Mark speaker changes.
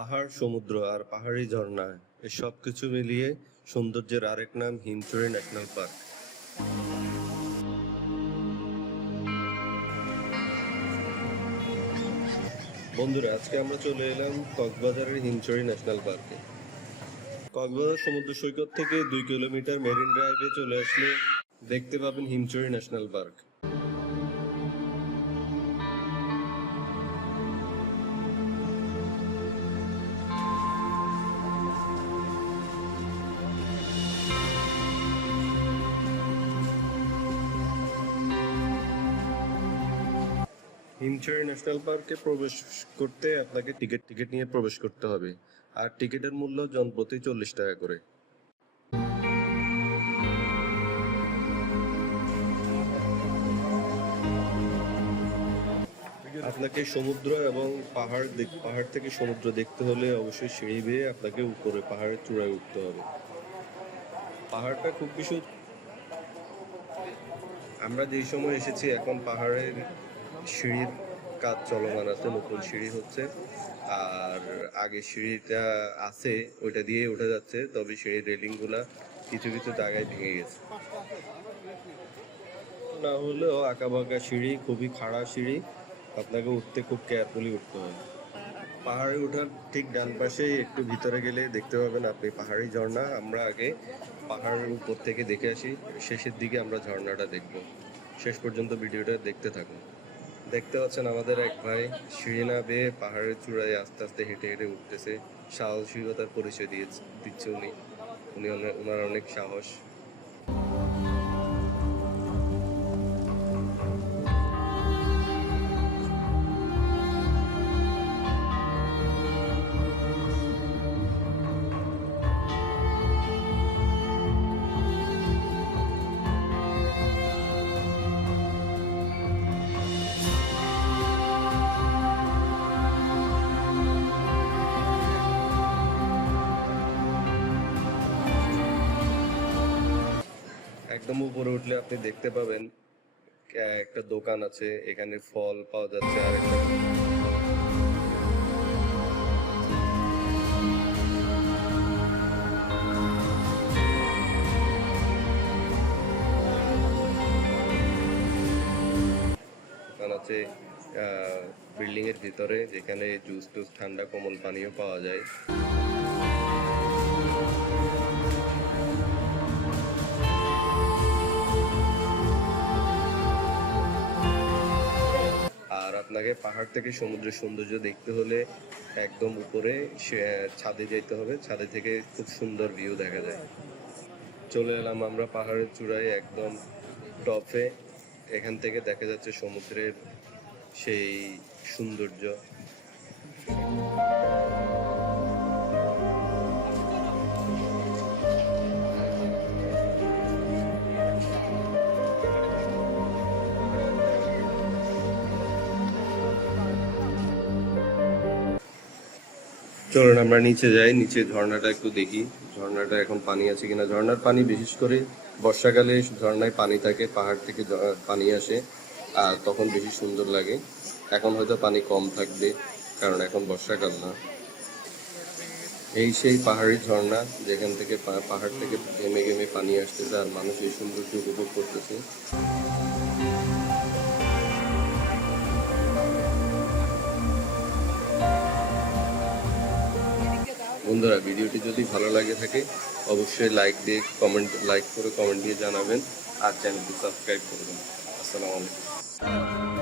Speaker 1: পাহাড়, সমুদ্র আর পাহাড়ি ঝর্ণা, এই সব কিছু মিলিয়ে সৌন্দর্যের আরেক নাম হিমচড়ি ন্যাশনাল পার্ক। বন্ধুরা, আজকে আমরা চলে এলাম কক্সবাজারের হিমচড়ি ন্যাশনাল পার্কে। কক্সবাজার সমুদ্র সৈকত থেকে দুই কিলোমিটার মেরিন ড্রাইভে চলে আসলে দেখতে পাবেন Himchari national park. Himchari national পার্কে প্রবেশ করতে আপনাকে টিকিট টিকিট নিয়ে প্রবেশ করতে হবে। আর টিকিটের মূল্য জনপ্রতি চল্লিশ টাকা করে। আপনাকে সমুদ্র এবং পাহাড় পাহাড় থেকে সমুদ্র দেখতে হলে অবশ্যই সিঁড়ি বেয়ে আপনাকে উপরে, পাহাড়ের চূড়ায় উঠতে হবে। পাহাড়টা খুব বেশি আমরা যেই সময় এসেছি, এখন পাহাড়ের সিঁড়ির কাজ চলমান আছে, নতুন সিঁড়ি হচ্ছে। আর আগে সিঁড়িটা আছে, ওইটা দিয়ে উঠে যাচ্ছে, তবে সিঁড়ির রেলিংগুলা কিছু কিছু জায়গায় ভেঙে গেছে। না হলেও আঁকা বাঁকা সিঁড়ি, খুবই খাড়া সিঁড়ি, আপনাকে উঠতে খুব কেয়ারফুলি উঠতে হবে। পাহাড়ে ওঠার ঠিক ডান পাশে একটু ভিতরে গেলে দেখতে পাবেন আপনি পাহাড়ি ঝর্ণা। আমরা আগে পাহাড়ের উপর থেকে দেখে আসি, শেষের দিকে আমরা ঝর্ণাটা দেখব। শেষ পর্যন্ত ভিডিওটা দেখতে থাকুন। দেখতে পাচ্ছেন আমাদের এক ভাই সিঁড়ি বেয়ে পাহাড়ের চূড়ায় আস্তে আস্তে হেঁটে হেঁটে উঠতেছে। সাহসিকতার পরিচয় দিয়েছে দিচ্ছে উনি। উনি ওনার অনেক সাহস। একদম উপরে উঠলে আপনি দেখতে পাবেন একটা দোকান আছে, এখানে ফল পাওয়া যাচ্ছে আর একটা দোকান আছে বিল্ডিং এর ভিতরে, যেখানে জুস টুস ঠান্ডা কোমল পানীয় পাওয়া যায়। আপনাকে পাহাড় থেকে সমুদ্রের সৌন্দর্য দেখতে হলে একদম উপরে ছাদে যেতে হবে। ছাদে থেকে খুব সুন্দর ভিউ দেখা যায়। চলে এলাম আমরা পাহাড়ের চূড়ায় একদম টপে এখান থেকে দেখা যাচ্ছে সমুদ্রের সেই সৌন্দর্য। চলুন, আমরা নিচে যাই। নিচে ঝর্ণাটা একটু দেখি। ঝর্ণাটা এখন পানি আছে কিনা? ঝর্ণার পানি বিশেষ করে বর্ষাকালে ঝর্ণায় পানি থাকে, পাহাড় থেকে পানি আসে, আর তখন বেশি সুন্দর লাগে। এখন হয়তো পানি কম থাকবে, কারণ এখন বর্ষাকাল না। এই সেই পাহাড়ি ঝর্ণা, যেখান থেকে পাহাড় থেকে ঘেমে ঘেমে পানি আসতেছে, আর মানুষ এই সৌন্দর্য উপভোগ করতেছে। বন্ধুরা, ভিডিওটি যদি ভালো লাগে থাকে, অবশ্যই লাইক দিয়ে কমেন্ট লাইক করে কমেন্ট দিয়ে জানাবেন আর চ্যানেলটি সাবস্ক্রাইব করবেন আসসালামু আলাইকুম।